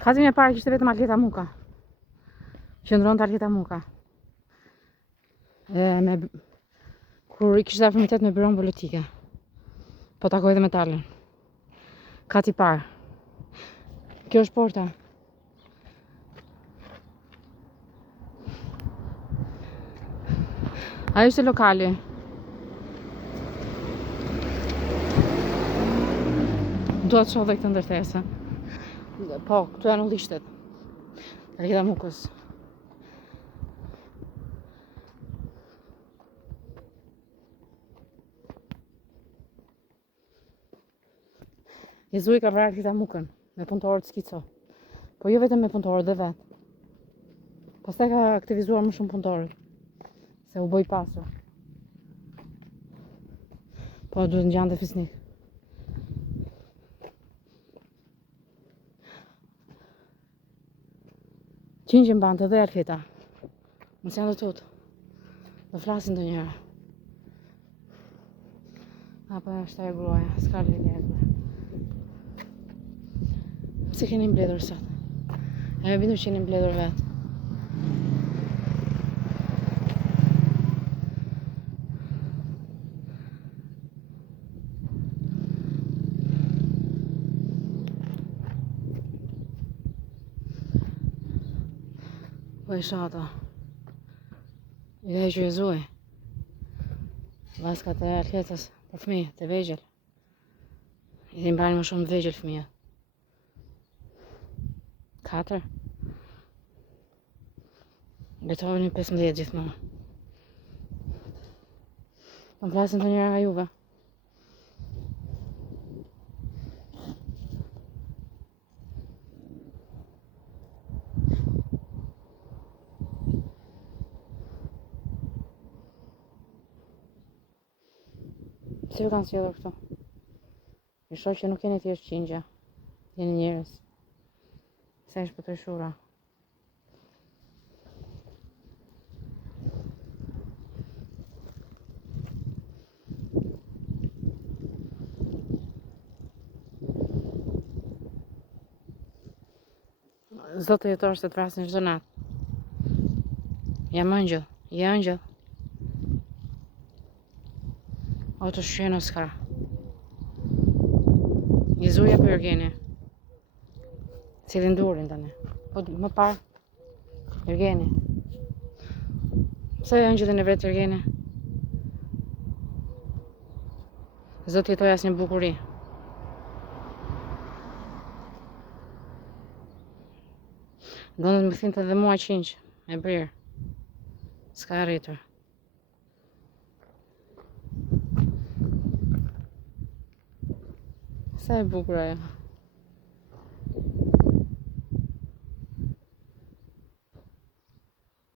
Kazimin e parë kishte vetëm Arleta Muka. Qëndronte Arleta Muka. Kur i kishte afërmitet me byron politike. Po takoj dhe me Talën. Kati parë. Kjo është porta. Ajo ishte lokali. Dua të shoh dhe këtë ndërtesë. Po, këtu janë ullishtet. Arleta Mukës. Jezu i ka vrarë Arleta Mukën me punëtorët skico. Po jo vetëm me punëtorët dhe vetë. Pastaj ka aktivizuar më shumë punëtorët. Se u boj pasur. Po duhet në gjanë dhe fisnik. Qingjë mbante dhe Arleta. Mësë janë dhe tutë. Do flasin të njëra. Apo është ajo gruaja, s'ka lidhje e gruaja. Pse keni mbledhur sot? E bindur që keni mbledhur vetë. Po e shata. I dhe që e zuaj. Vaskat e Arletës për fëmijë, të vegjel. I dhe mbani më shumë të vegjel fëmijë. 4. Beethoven 15 gjithmonë. Po më flasin të njëra nga juve. Pse ju kanë sjellur këtu? I shoh që nuk jeni thjesht qingja. Jeni njerëz. Sa është për të shura. Zotë jetor se të vrasin çdo natë. Jam ëngjëll, je ëngjëll. O të shqenë s'ka. Jezuja për Jërgeni. Cilin durin tani. Po më parë. Jërgeni. Pse ëngjëllin e vet Jërgeni? Zoti jetoj asnjë bukuri. Donë të më thinte dhe mua qingj, e brirë. S'ka arritur. Sa e bukur ajo.